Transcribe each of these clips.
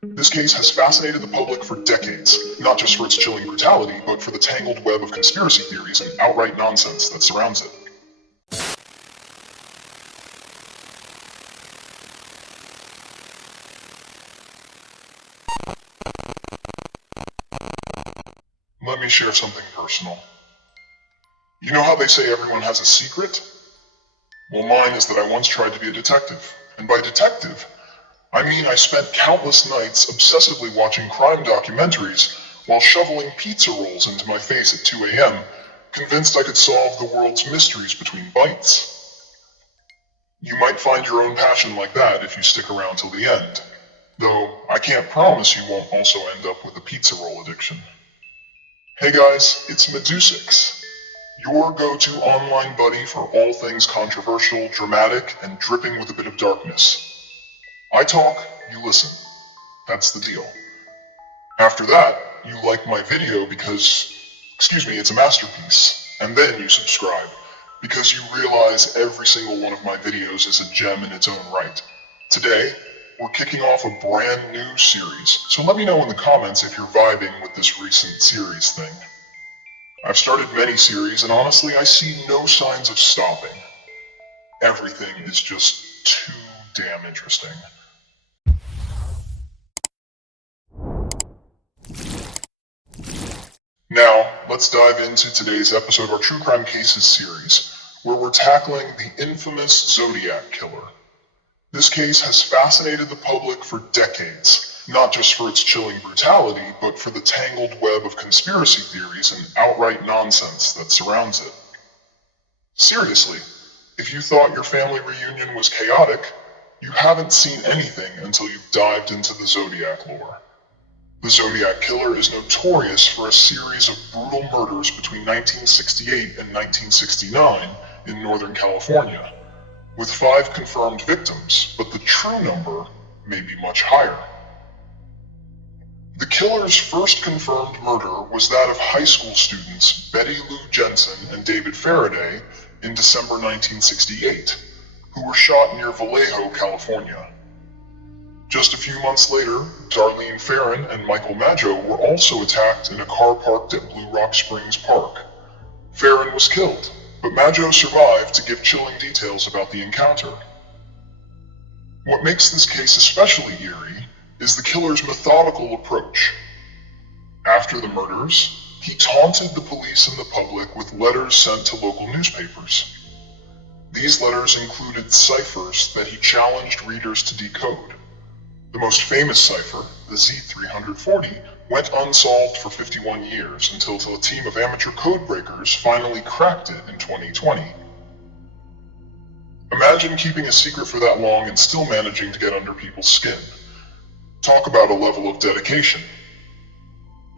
This case has fascinated the public for decades, not just for its chilling brutality, but for the tangled web of conspiracy theories and outright nonsense that surrounds it. Let me share something personal. You know how they say everyone has a secret? Well, mine is that I once tried to be a detective. And by detective, I mean I spent countless nights obsessively watching crime documentaries while shoveling pizza rolls into my face at 2 a.m., convinced I could solve the world's mysteries between bites. You might find your own passion like that if you stick around till the end, though I can't promise you won't also end up with a pizza roll addiction. Hey guys, it's Medusux, your go-to online buddy for all things controversial, dramatic, and dripping with a bit of darkness. I talk, you listen. That's the deal. After that, you like my video because, it's a masterpiece. And then you subscribe, because you realize every single one of my videos is a gem in its own right. Today, we're kicking off a brand new series, so let me know in the comments if you're vibing with this recent series thing. I've started many series, and honestly, I see no signs of stopping. Everything is just too damn interesting. Now, let's dive into today's episode of our True Crime Cases series, where we're tackling the infamous Zodiac Killer. This case has fascinated the public for decades, not just for its chilling brutality, but for the tangled web of conspiracy theories and outright nonsense that surrounds it. Seriously, if you thought your family reunion was chaotic, you haven't seen anything until you've dived into the Zodiac lore. The Zodiac Killer is notorious for a series of brutal murders between 1968 and 1969 in Northern California, with 5 confirmed victims, but the true number may be much higher. The killer's first confirmed murder was that of high school students Betty Lou Jensen and David Faraday in December 1968, who were shot near Vallejo, California. Just a few months later, Darlene Ferrin and Michael Maggio were also attacked in a car parked at Blue Rock Springs Park. Ferrin was killed, but Maggio survived to give chilling details about the encounter. What makes this case especially eerie is the killer's methodical approach. After the murders, he taunted the police and the public with letters sent to local newspapers. These letters included ciphers that he challenged readers to decode. The most famous cipher, the Z340, went unsolved for 51 years until a team of amateur codebreakers finally cracked it in 2020. Imagine keeping a secret for that long and still managing to get under people's skin. Talk about a level of dedication.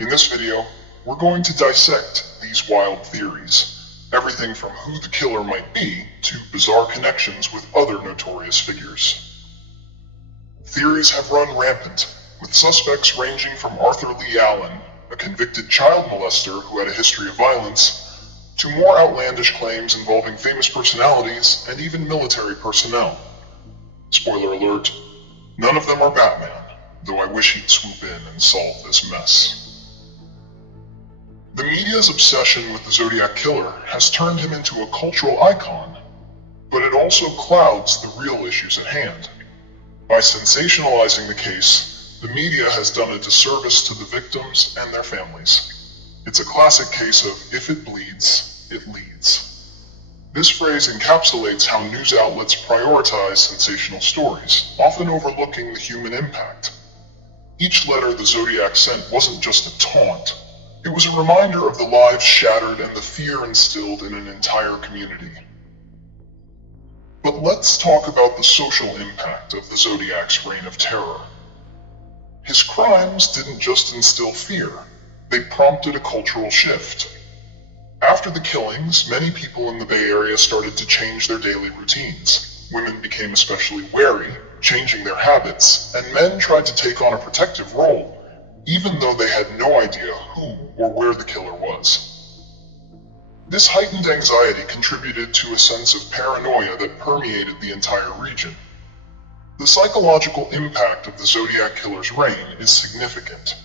In this video, we're going to dissect these wild theories, everything from who the killer might be to bizarre connections with other notorious figures. Theories have run rampant, with suspects ranging from Arthur Lee Allen, a convicted child molester who had a history of violence, to more outlandish claims involving famous personalities and even military personnel. Spoiler alert, none of them are Batman, though I wish he'd swoop in and solve this mess. The media's obsession with the Zodiac Killer has turned him into a cultural icon, but it also clouds the real issues at hand. By sensationalizing the case, the media has done a disservice to the victims and their families. It's a classic case of if it bleeds, it leads. This phrase encapsulates how news outlets prioritize sensational stories, often overlooking the human impact. Each letter the Zodiac sent wasn't just a taunt. It was a reminder of the lives shattered and the fear instilled in an entire community. But let's talk about the social impact of the Zodiac's reign of terror. His crimes didn't just instill fear, they prompted a cultural shift. After the killings, many people in the Bay Area started to change their daily routines. Women became especially wary, changing their habits, and men tried to take on a protective role, even though they had no idea who or where the killer was. This heightened anxiety contributed to a sense of paranoia that permeated the entire region. The psychological impact of the Zodiac Killer's reign is significant.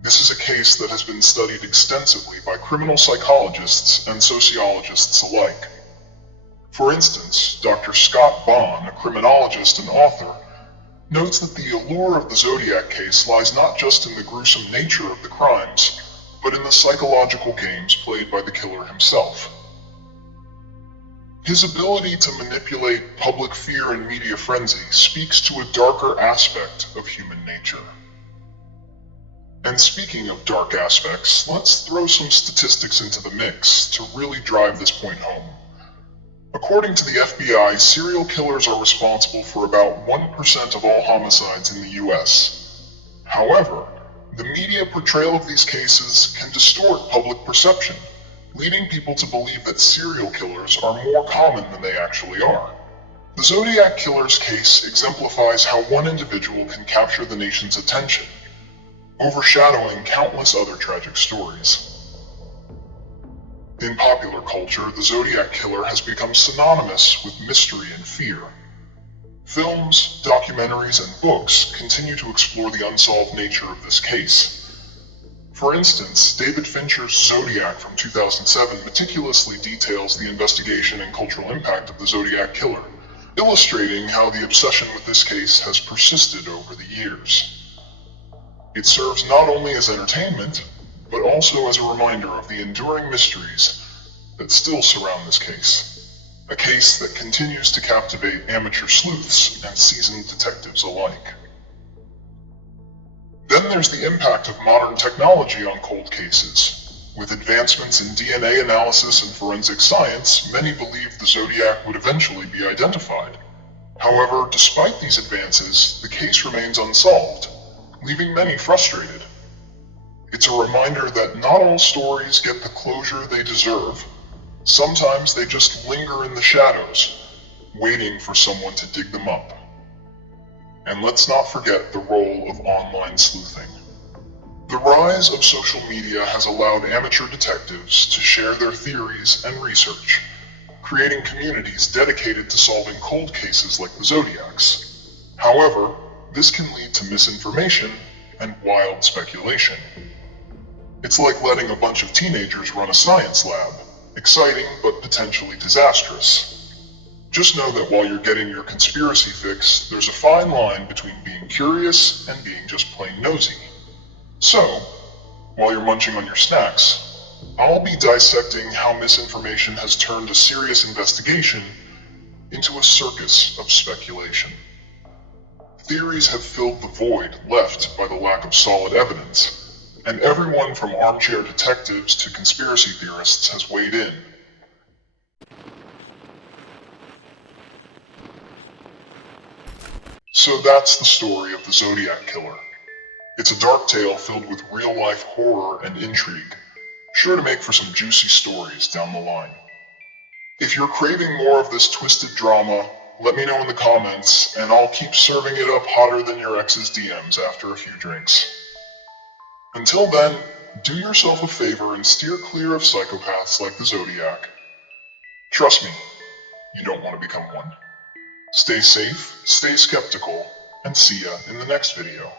This is a case that has been studied extensively by criminal psychologists and sociologists alike. For instance, Dr. Scott Bond, a criminologist and author, notes that the allure of the Zodiac case lies not just in the gruesome nature of the crimes, but in the psychological games played by the killer himself. His ability to manipulate public fear and media frenzy speaks to a darker aspect of human nature. And speaking of dark aspects, let's throw some statistics into the mix to really drive this point home. According to the FBI, serial killers are responsible for about 1% of all homicides in the US. However, the media portrayal of these cases can distort public perception, leading people to believe that serial killers are more common than they actually are. The Zodiac Killer's case exemplifies how one individual can capture the nation's attention, overshadowing countless other tragic stories. In popular culture, the Zodiac Killer has become synonymous with mystery and fear. Films, documentaries, and books continue to explore the unsolved nature of this case. For instance, David Fincher's Zodiac from 2007 meticulously details the investigation and cultural impact of the Zodiac Killer, illustrating how the obsession with this case has persisted over the years. It serves not only as entertainment, but also as a reminder of the enduring mysteries that still surround this case. A case that continues to captivate amateur sleuths and seasoned detectives alike. Then there's the impact of modern technology on cold cases. With advancements in DNA analysis and forensic science, many believed the Zodiac would eventually be identified. However, despite these advances, the case remains unsolved, leaving many frustrated. It's a reminder that not all stories get the closure they deserve. Sometimes they just linger in the shadows, waiting for someone to dig them up. And let's not forget the role of online sleuthing. The rise of social media has allowed amateur detectives to share their theories and research, creating communities dedicated to solving cold cases like the Zodiac's. However, this can lead to misinformation and wild speculation. It's like letting a bunch of teenagers run a science lab, exciting but potentially disastrous. Just know that while you're getting your conspiracy fix, there's a fine line between being curious and being just plain nosy. So, while you're munching on your snacks, I'll be dissecting how misinformation has turned a serious investigation into a circus of speculation. Theories have filled the void left by the lack of solid evidence, and everyone from armchair detectives to conspiracy theorists has weighed in. So that's the story of the Zodiac Killer. It's a dark tale filled with real-life horror and intrigue, sure to make for some juicy stories down the line. If you're craving more of this twisted drama, let me know in the comments, and I'll keep serving it up hotter than your ex's DMs after a few drinks. Until then, do yourself a favor and steer clear of psychopaths like the Zodiac. Trust me, you don't want to become one. Stay safe, stay skeptical, and see ya in the next video.